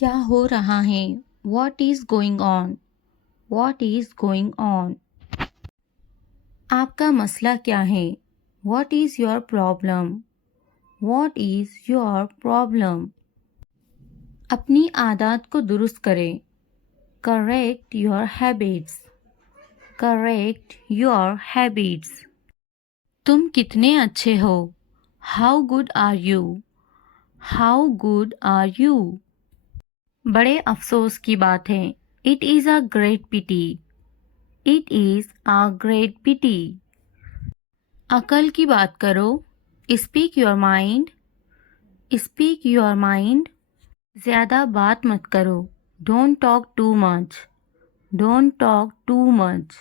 क्या हो रहा है? What is going on? What is going on? आपका मसला क्या है? What is your problem? What is your problem? अपनी आदत को दुरुस्त करें. Correct your habits. Correct your habits. तुम कितने अच्छे हो? How good are you? How good are you? बड़े अफसोस की बात है. It is a great pity. It is a great pity. अकल की बात करो. Speak your mind. Speak your mind. ज़्यादा बात मत करो. Don't talk too much. Don't talk too much.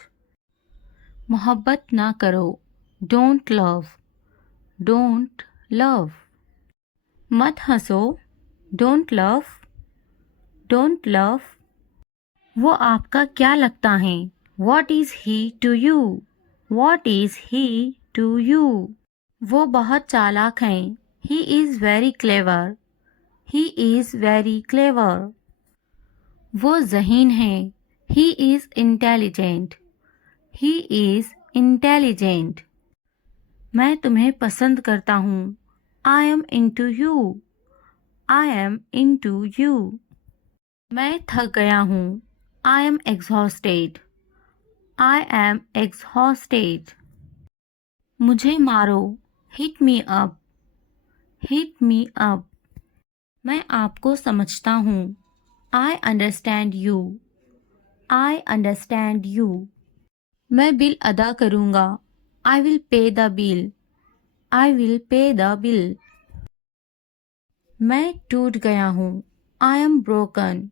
मोहब्बत ना करो. Don't love. Don't love. मत हंसो. Don't laugh. Don't laugh. वो आपका क्या लगता है? What is he to you? What is he to you? वो बहुत चालाक हैं. He is very clever. He is very clever. वो ज़हीन हैं. He is intelligent. He is intelligent. मैं तुम्हें पसंद करता हूँ. I am into you. I am into you. मैं थक गया हूँ. I am exhausted. I am exhausted. मुझे मारो. Hit me up. Hit me up. मैं आपको समझता हूँ. I understand you. I understand you. मैं बिल अदा करूँगा. I will pay the bill. I will pay the bill. मैं टूट गया हूँ. I am broken.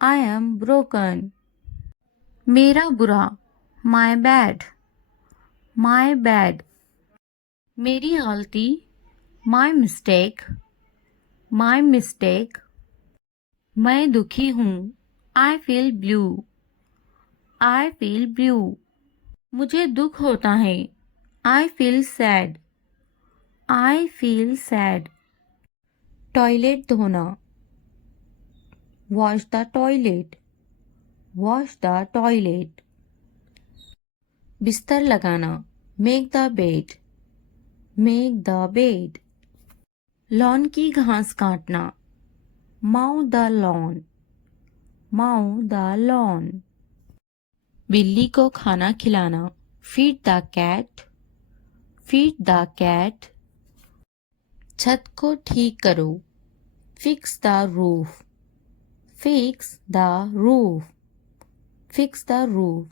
I am broken. मेरा बुरा. My bad. My bad. मेरी गलती. My mistake. My mistake. मैं दुखी हूँ. I feel blue. I feel blue. मुझे दुख होता है. I feel sad. I feel sad. Toilet धोना. Wash the toilet. Wash the toilet. बिस्तर लगाना. Make the bed. Make the bed. Lawn की घास काटना. Mow the lawn. Mow the lawn. बिल्ली को खाना खिलाना. Feed the cat. Feed the cat. छत को ठीक करो. Fix the roof. Fix the roof. Fix the roof.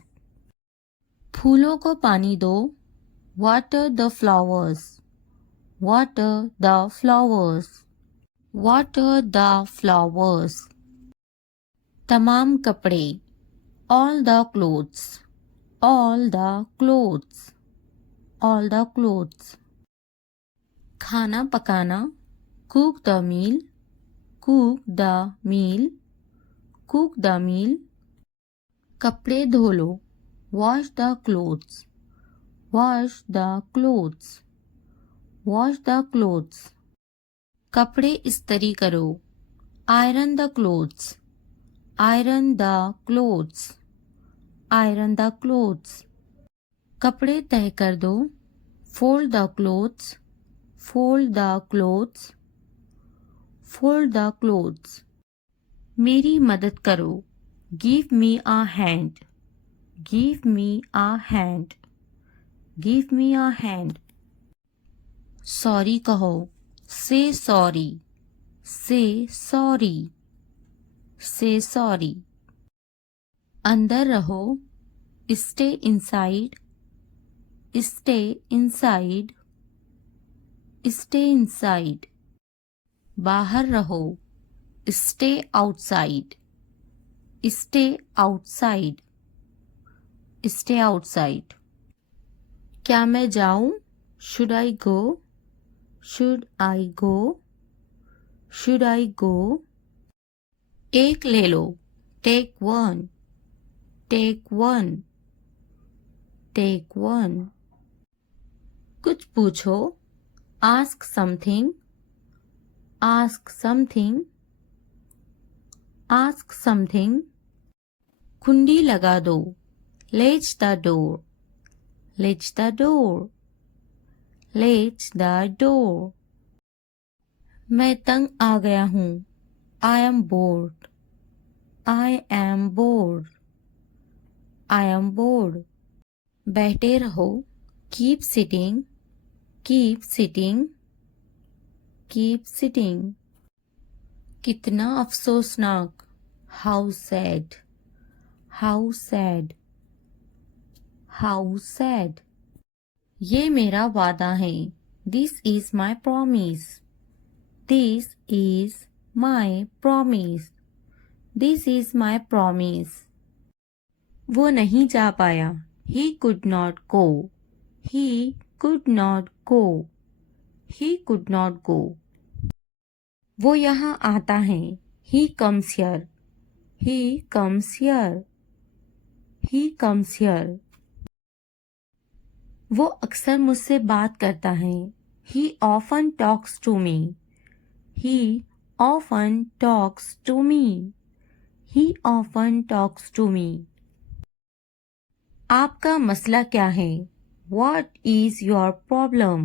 फूलों को पानी दो. Water the flowers. Water the flowers. Water the flowers. तमाम कपड़े. All the clothes. All the clothes. All the clothes. खाना पकाना. Cook the meal. Cook the meal. Cook the meal. कपड़े धो लो. Wash the clothes. Wash the clothes. Wash the clothes. कपड़े इस्त्री करो. Iron the clothes. Iron the clothes. Iron the clothes. कपड़े तह कर दो. Fold the clothes. Fold the clothes. Fold the clothes. मेरी मदद करो. Give me a hand. Give me a hand. Give me a hand. Sorry कहो. Say sorry. Say sorry. Say sorry. अंदर रहो. Stay inside. Stay inside. Stay inside. बाहर रहो. Stay outside. Stay outside. Stay outside. क्या मैं जाऊं? Should I go? Should I go? Should I go? एक ले लो. Take one. Take one. Take one. कुछ पूछो. Ask something. Ask something. Ask something, कुंडी लगा दो, latch the door, latch the door, latch the door. मैं तंग आ गया हूँ, I am bored, I am bored, I am bored. बैठे रहो, keep sitting, keep sitting, keep sitting. कितना अफसोसनाक, how sad, how sad, how sad. ये मेरा वादा है, this is my promise, this is my promise, this is my promise. वो नहीं जा पाया, he could not go, he could not go, he could not go. वो यहाँ आता है, he comes here, he comes here, he comes here. वो अक्सर मुझसे बात करता है, he often talks to me, he often talks to me, he often talks to me. आपका मसला क्या है? What is your problem?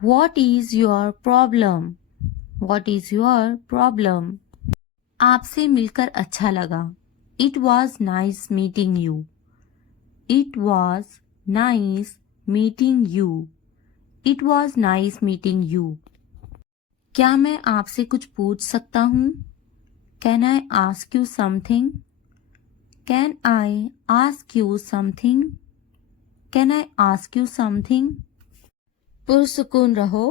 What is your problem? What is your problem? आपसे मिलकर अच्छा लगा, It was nice meeting you. It was nice meeting you. It was nice meeting you. क्या मैं आपसे कुछ पूछ सकता हूँ? Can I ask you something? Can I ask you something? Can I ask you something? पुरसुकून रहो,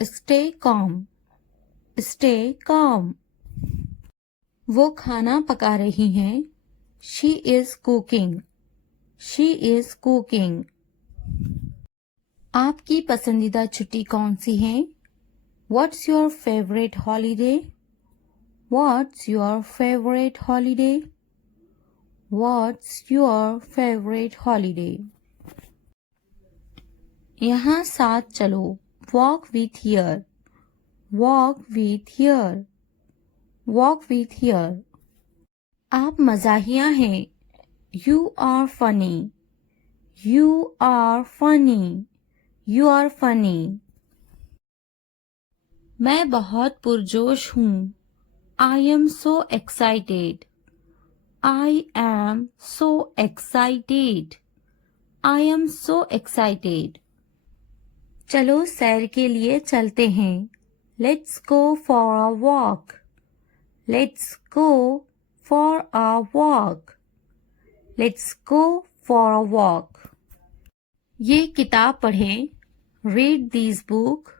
stay calm, stay calm. वो खाना पका रही हैं, she is cooking, she is cooking. आपकी पसंदीदा छुट्टी कौन सी है? What's your favorite holiday? What's your favorite holiday? What's your favorite holiday? यहाँ साथ चलो, walk with here, walk with here, walk with here. आप मज़ाहिया हैं, you are funny, you are funny, you are funny. मैं बहुत पुरजोश हूँ, I am so excited, I am so excited, I am so excited. चलो सैर के लिए चलते हैं, Let's go for a walk, Let's go for a walk, Let's go for a walk. ये किताब पढ़ें, Read this book,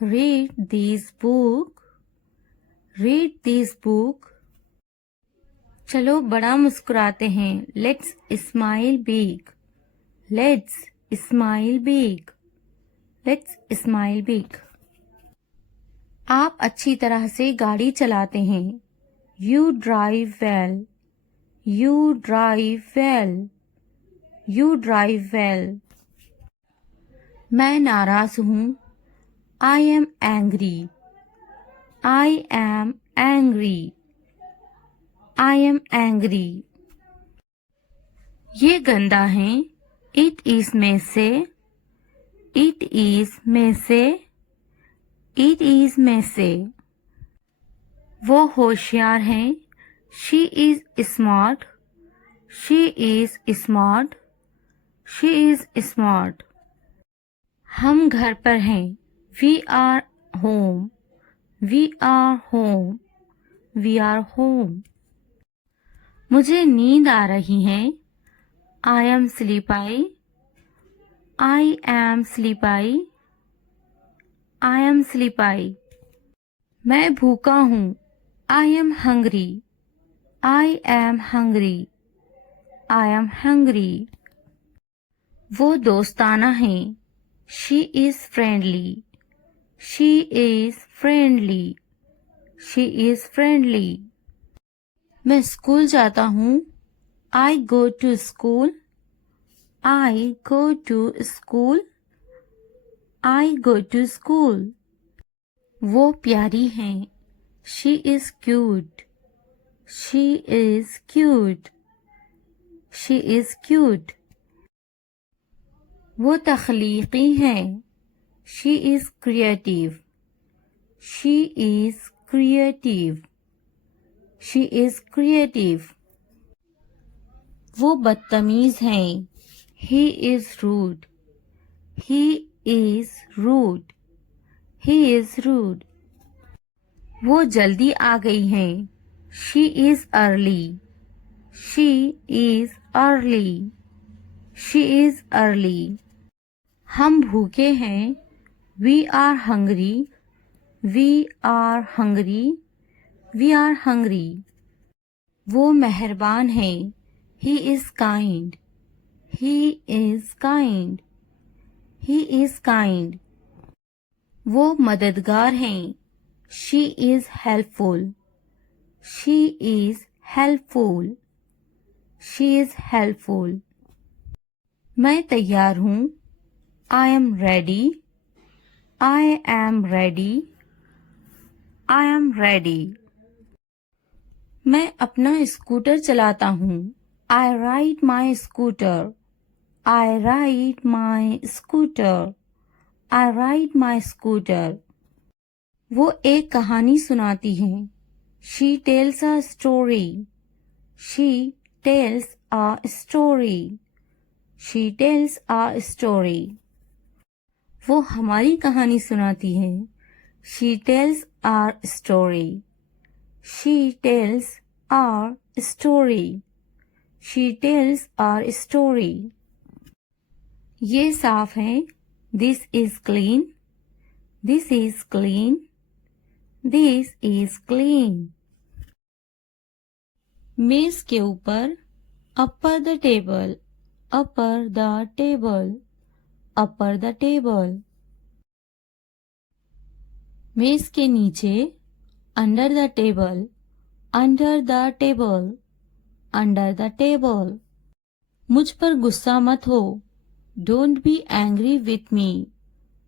Read this book, Read this book. चलो बड़ा मुस्कुराते हैं, Let's smile big, Let's smile big, Let's smile big. आप अच्छी तरह से गाड़ी चलाते हैं, You drive well, You drive well, You drive well. मैं नाराज हूँ, I am angry, I am angry, I am angry. ये गंदा है, It is messy, It is messy, It is messy. वो होशियार हैं, She is smart, She is smart, She is smart. हम घर पर हैं, We are home, We are home, We are home. मुझे नींद आ रही है, I am sleepy, I am sleepy, I am sleepy. मैं भूखा हूँ, I am hungry, I am hungry, I am hungry. वो दोस्ताना है, She is friendly, She is friendly, She is friendly. मैं स्कूल जाता हूँ, I go to school, I go to school, I go to school. वो प्यारी हैं, She is cute, She is cute. She is cute. वो तख्लीकी हैं. She is creative. She is creative. She is creative. वो बदतमीज हैं. He is rude. He is rude. He is rude. वो जल्दी आ गई हैं. She is early. She is early. She is early. हम भूखे हैं. We are hungry. We are hungry. We are hungry. वो मेहरबान हैं. He is kind. He is kind. He is kind. वो मददगार हैं. She is helpful. She is helpful. She is helpful. मैं तैयार हूँ. I am ready. I am ready. I am ready. मैं अपना स्कूटर चलाता हूँ. I ride my scooter. I ride my scooter. I ride my scooter. वो एक कहानी सुनाती हैं. She tells a story. She tells a story. She tells a story. वो हमारी कहानी सुनाती हैं. She tells our story. She tells our story. She tells our story. ये साफ है. This is clean. This is clean. This is clean. मेज के ऊपर. Upper the table. Upper the table. Upper the table. मेज के नीचे. Under the table. Under the table. Under the table. मुझ पर गुस्सा मत हो. Don't be angry with me.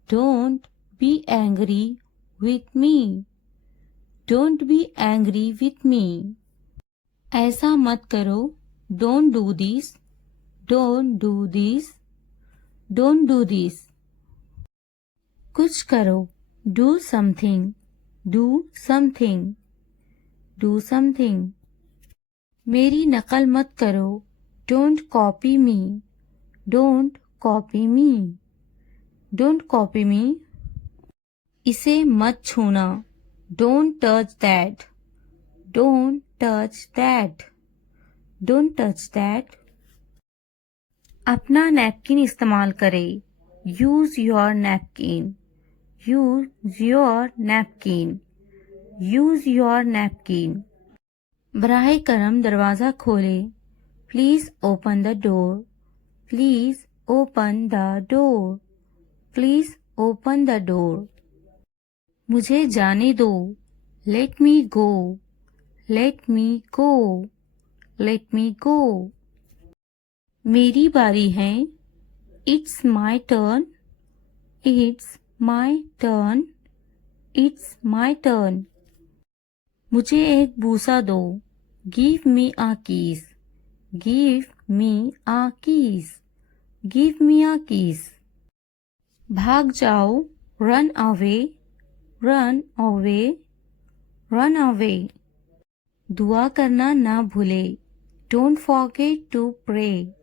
Don't be angry with me. Don't be angry with me. ऐसा मत करो. Don't do this. Don't do this. Don't do this. कुछ करो. Do something. Do something. Do something. मेरी नकल मत करो. Don't copy me. Don't copy me. Don't copy me. इसे मत छूना. Don't touch that. Don't touch that. Don't touch that. अपना नैपकिन इस्तेमाल करें. Use your napkin. Use your napkin. Use your napkin. बराहे करम दरवाज़ा खोलें. Please open the door. Please open the door. Please open the door. मुझे जाने दो. Let me go. Let me go. Let me go. मेरी बारी है. It's my turn. It's my turn. It's my turn. मुझे एक बूसा दो. Give me a kiss. Give me a kiss. Give me a kiss. भाग जाओ. Run away. Run away. Run away. दुआ करना ना भूले. Don't forget to pray.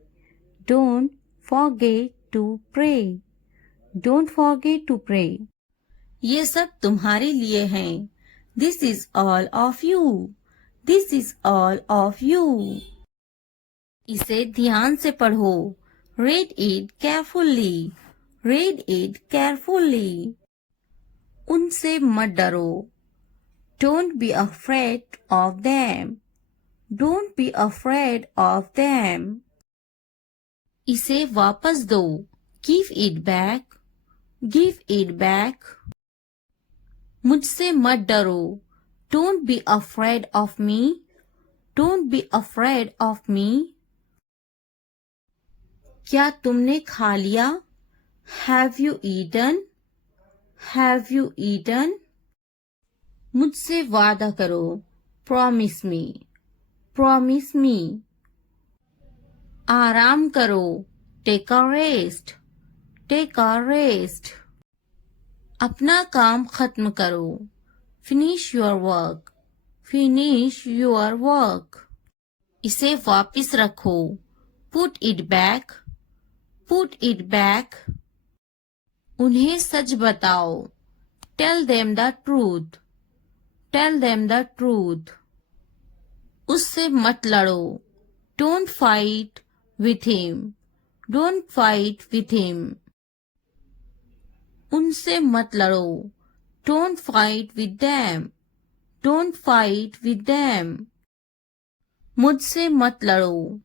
Don't forget to pray. Don't forget to pray. ये सब तुम्हारे लिए हैं. This is all of you. This is all of you. इसे ध्यान से पढ़ो. Read it carefully. Read it carefully. उनसे मत डरो. Don't be afraid of them. Don't be afraid of them. इसे वापस दो. Give it back. Give it back. मुझसे मत डरो. Don't be afraid of me. Don't be afraid of me. क्या तुमने खा लिया? Have you eaten? Have you eaten? मुझसे वादा करो. Promise me. Promise me. आराम करो, take a rest, take a rest. अपना काम खत्म करो, finish your work, finish your work. इसे वापस रखो, put it back, put it back. उन्हें सच बताओ, tell them the truth, tell them the truth. उससे मत लड़ो, don't fight with him, don't fight with him. उनसे मत लड़ो, don't fight with them, don't fight with them. मुझसे मत लड़ो,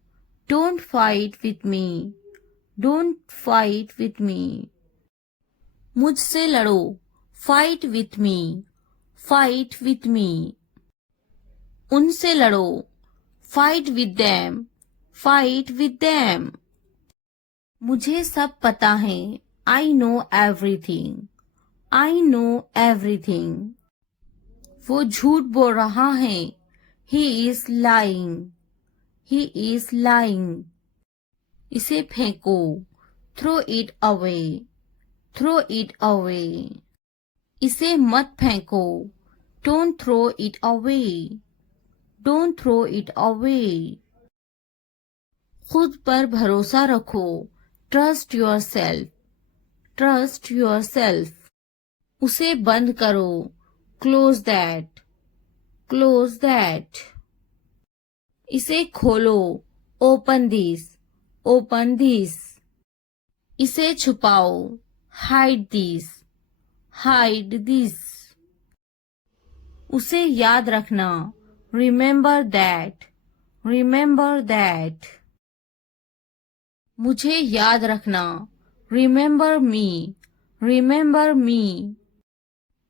don't fight with me, don't fight with me. मुझसे लड़ो, fight with me, fight with me. उनसे लड़ो, fight with them, fight with them. मुझे सब पता है, I know everything, I know everything. वो झूठ बोल रहा है, he is lying, he is lying. इसे फेंको, throw it away, throw it away. इसे मत फेंको, don't throw it away, don't throw it away. खुद पर भरोसा रखो, trust your self, trust your self. उसे बंद करो, क्लोज दैट, क्लोज दैट। इसे खोलो, ओपन दिस, ओपन दिस। इसे छुपाओ, हाइड दिस, हाइड दिस। उसे याद रखना, रिमेंबर दैट, रिमेंबर दैट। मुझे याद रखना, रिमेंबर मी, रिमेंबर मी।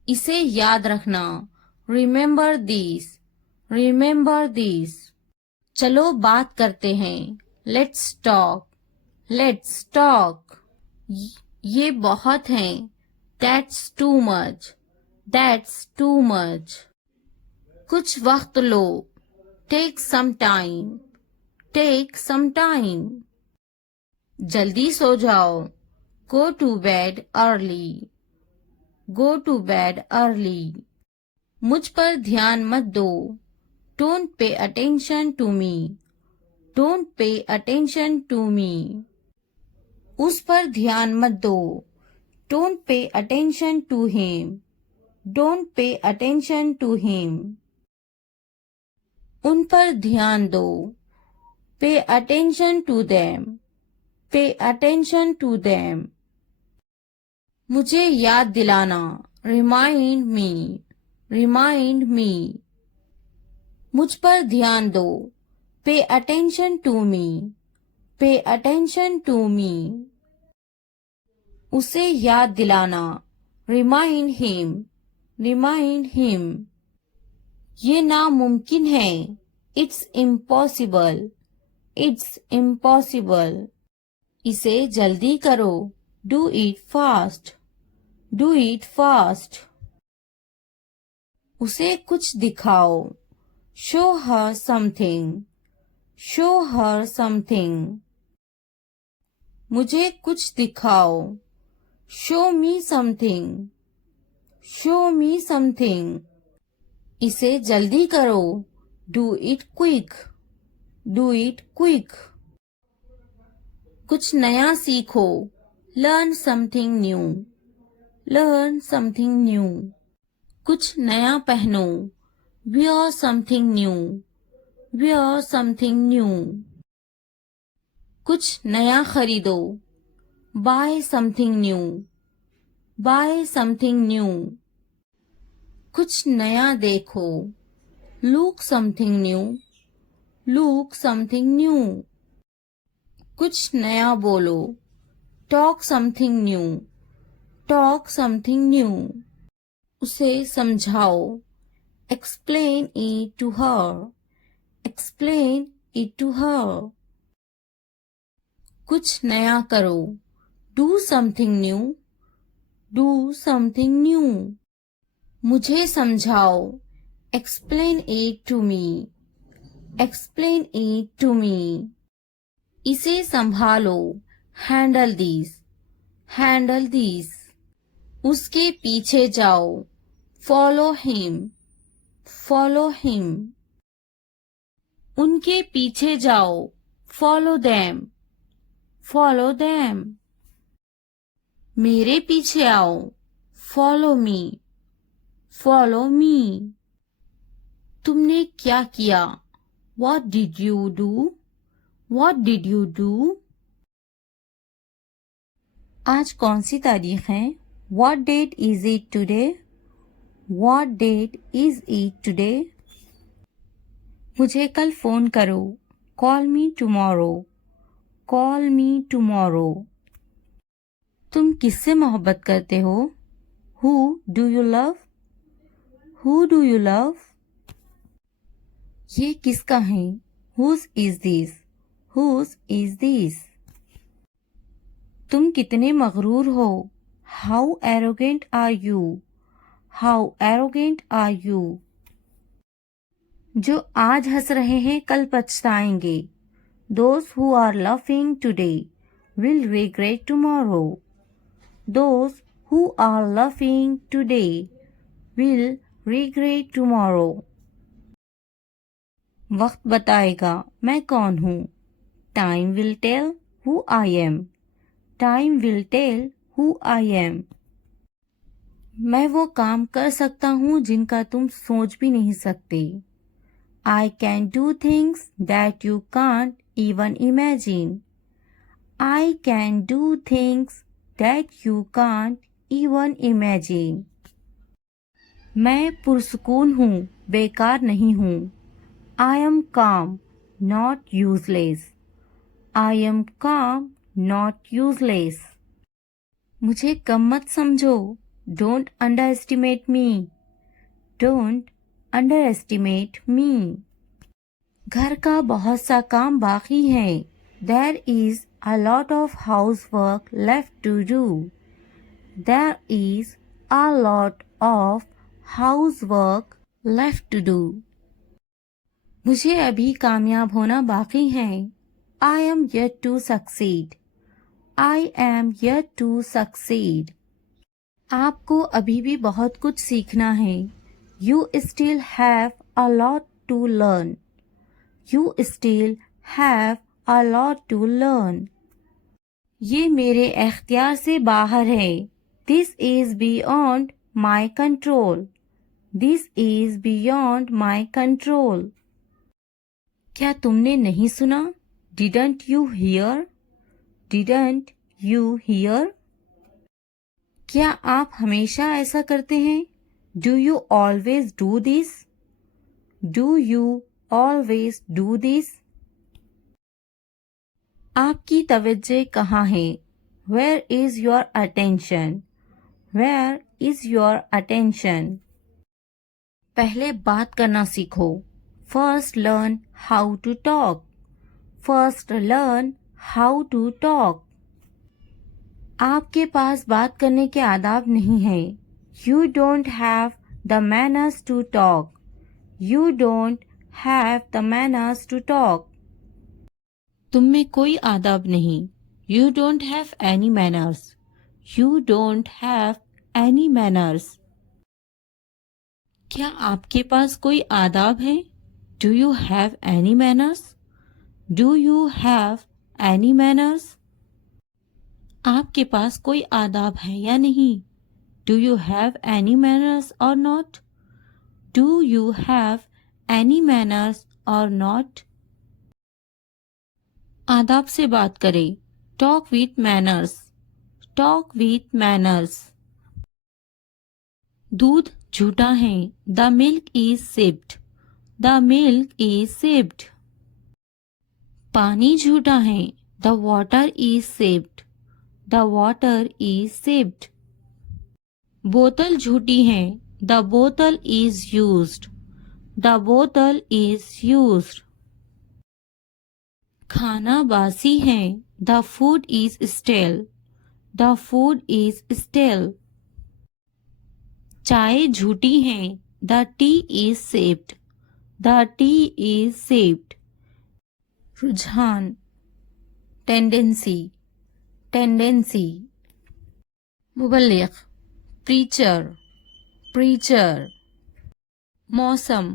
इसे याद रखना, रिमेंबर दिस, रिमेंबर दिस। चलो बात करते हैं, लेट्स टॉक, लेट्स टॉक। ये बहुत है, that's too much, that's too much. कुछ वक्त लो, take some time, take some time. जल्दी सो जाओ, go to bed early, go to bed early. मुझ पर ध्यान मत दो, don't pay attention to me, don't pay attention to me. उस पर ध्यान मत दो, don't pay attention to him, don't pay attention to him. उन पर ध्यान दो, pay attention to them, pay attention to them. मुझे याद दिलाना, रिमाइंड मी, रिमाइंड मी। मुझ पर ध्यान दो, पे अटेंशन टू मी, पे अटेंशन टू मी। उसे याद दिलाना, रिमाइंड हिम, रिमाइंड हिम। ये नामुमकिन है, इट्स इम्पॉसिबल, इट्स इम्पॉसिबल। इसे जल्दी करो, do it fast, do it fast. उसे कुछ दिखाओ, show her something, show her something. मुझे कुछ दिखाओ, show me something, show me something. इसे जल्दी करो, do it quick, do it quick. कुछ नया सीखो, learn something new, learn something new. कुछ नया पहनो, wear something new, wear something new. कुछ नया खरीदो, buy something new, buy something new. कुछ नया देखो, look something new, look something new. कुछ नया बोलो, talk something new, talk something new. उसे समझाओ, explain it to her, explain it to her. कुछ नया करो, do something new, do something new. मुझे समझाओ, explain it to me, explain it to me. इसे संभालो, हैंडल दिस, हैंडल दिस। उसके पीछे जाओ, फॉलो हिम, फॉलो हिम। उनके पीछे जाओ, फॉलो देम, फॉलो देम। मेरे पीछे आओ, फॉलो मी, फॉलो मी। तुमने क्या किया? What did you do? What did you do? आज कौन सी तारीख है? What date is it today? What date is it today? मुझे कल फोन करो, Call me tomorrow, Call me tomorrow. तुम किससे मोहब्बत करते हो? Who do you love? Who do you love? ये किसका है? Whose is this? Whose is this? तुम कितने मगरूर हो? How arrogant are you? How arrogant are you? जो आज हंस रहे हैं कल पछताएंगे. Those who are laughing today will regret tomorrow. Those who are laughing today will regret tomorrow. वक्त बताएगा मैं कौन हूँ. Time will tell who I am. Time will tell who I am. मैं वो काम कर सकता हूँ जिनका तुम सोच भी नहीं सकते. I can do things that you can't even imagine. I can do things that you can't even imagine. मैं पुरसुकून हूँ, बेकार नहीं हूँ. I am calm, not useless. I am calm, not useless. मुझे कम मत समझो. Don't underestimate me. Don't underestimate me. घर का बहुत सा काम बाकी है. There is a lot of housework left to do. There is a lot of housework left to do. मुझे अभी कामयाब होना बाकी है. I am yet to succeed. I am yet to succeed. आपको अभी भी बहुत कुछ सीखना है. You still have a lot to learn. You still have a lot to learn. ये मेरे इख्तियार से बाहर है. This is beyond my control. This is beyond my control. क्या तुमने नहीं सुना? Didn't you hear? Didn't you hear? क्या आप हमेशा ऐसा करते हैं? Do you always do this? Do you always do this? आपकी तवज्जो कहाँ है? Where is your attention? Where is your attention? पहले बात करना सीखो. First learn how to talk. First learn how to talk. आपके पास बात करने के आदाब नहीं है. You don't have the manners to talk. You don't have the manners to talk. तुम में कोई आदाब नहीं. You don't have any manners. You don't have any manners. क्या आपके पास कोई आदाब है? Do you have any manners? Do you have any manners? आपके पास कोई आदाब है या नहीं? Do you have any manners or not? Do you have any manners or not? आदाब से बात करें. Talk with manners. Talk with manners. दूध झूठा है. The milk is sipped. The milk is sipped. पानी झूठा है. The water is sipped. The water is sipped. बोतल झूठी है. The bottle is used. The bottle is used. खाना बासी है. The food is stale. The food is stale. चाय झूठी है. The tea is sipped. The tea is sipped. रुझान, tendency, tendency. मुबल्लिग, preacher, preacher. मौसम,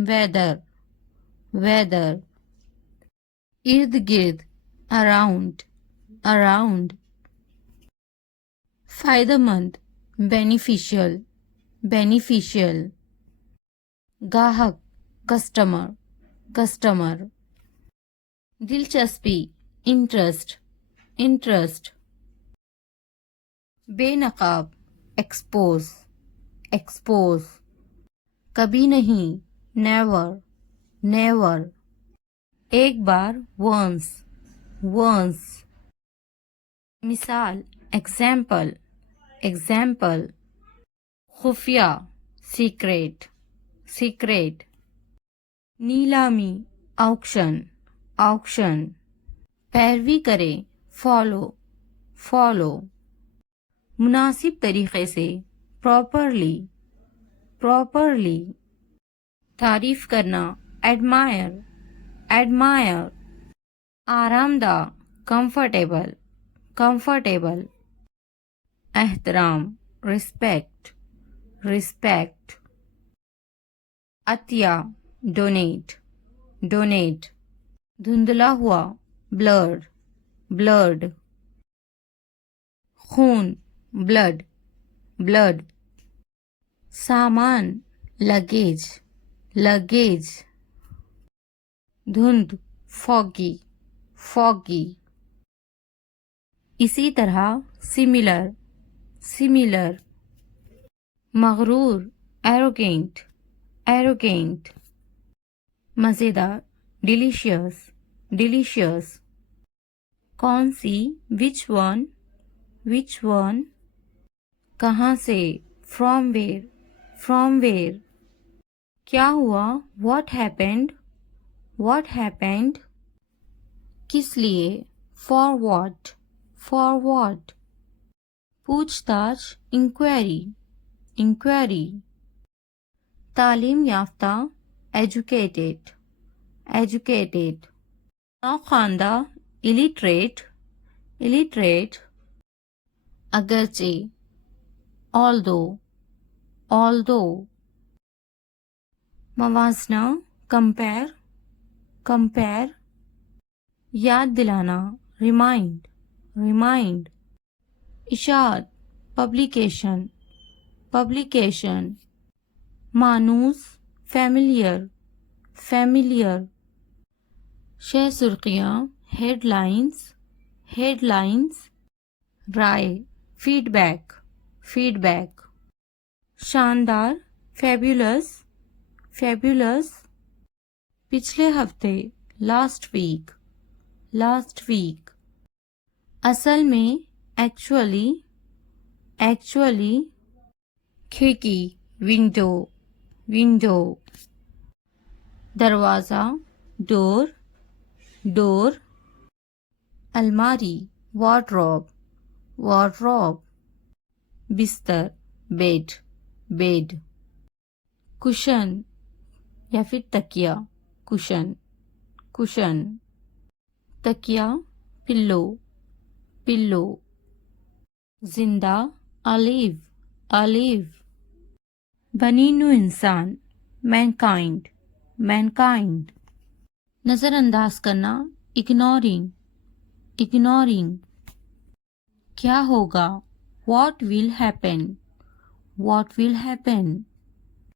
weather, weather. इर्द गिर्द, around, around. फायदेमंद, beneficial, beneficial. गाहक, customer, customer. दिलचस्पी, interest, interest. बेनकाब, expose, expose. कभी नहीं, never, never. एक बार, once, once. मिसाल, example, example. खुफिया, secret, secret. नीलामी, auction, auction. पैरवी करें, follow, follow. मुनासिब तरीके से, properly, properly. तारीफ करना, admire, admire. आरामदा, comfortable, comfortable. एहतराम, respect, respect. Atiya, donate, donate. धुंधला हुआ, blurred, blurred. खून, blood, blood. सामान, luggage, luggage. धुंध, foggy, foggy. इसी तरह, similar, similar. मगरूर, arrogant, arrogant. मज़ेदार, delicious, delicious. कौन सी, which one, which one. कहाँ से, from where, from where. क्या हुआ, what happened, what happened. किस लिए, for what, for what. पूछताछ, inquiry, inquiry. तालीम याफ्ता, educated, educated. नौखानदा, illiterate, illiterate. अगरचे, although, although. मवाजना, compare, compare. याद दिलाना, remind, remind. इशाअत, publication, publication. मानूस, familiar, familiar. शह सुर्खियाँ, headlines, headlines. राय, feedback, feedback. शानदार, fabulous, fabulous. पिछले हफ्ते, last week, last week. असल में, actually, actually. खिड़की, window, window. दरवाज़ा, door, door. अलमारी, wardrobe, wardrobe. बिस्तर, bed, bed. कुशन या फिर तकिया, कुशन, कुशन. तकिया, पिल्लो, पिल्लो. जिंदा, alive, alive. बनीनु इंसान, mankind, mankind. नज़रअंदाज करना, ignoring, ignoring. क्या होगा, what will happen, what will happen.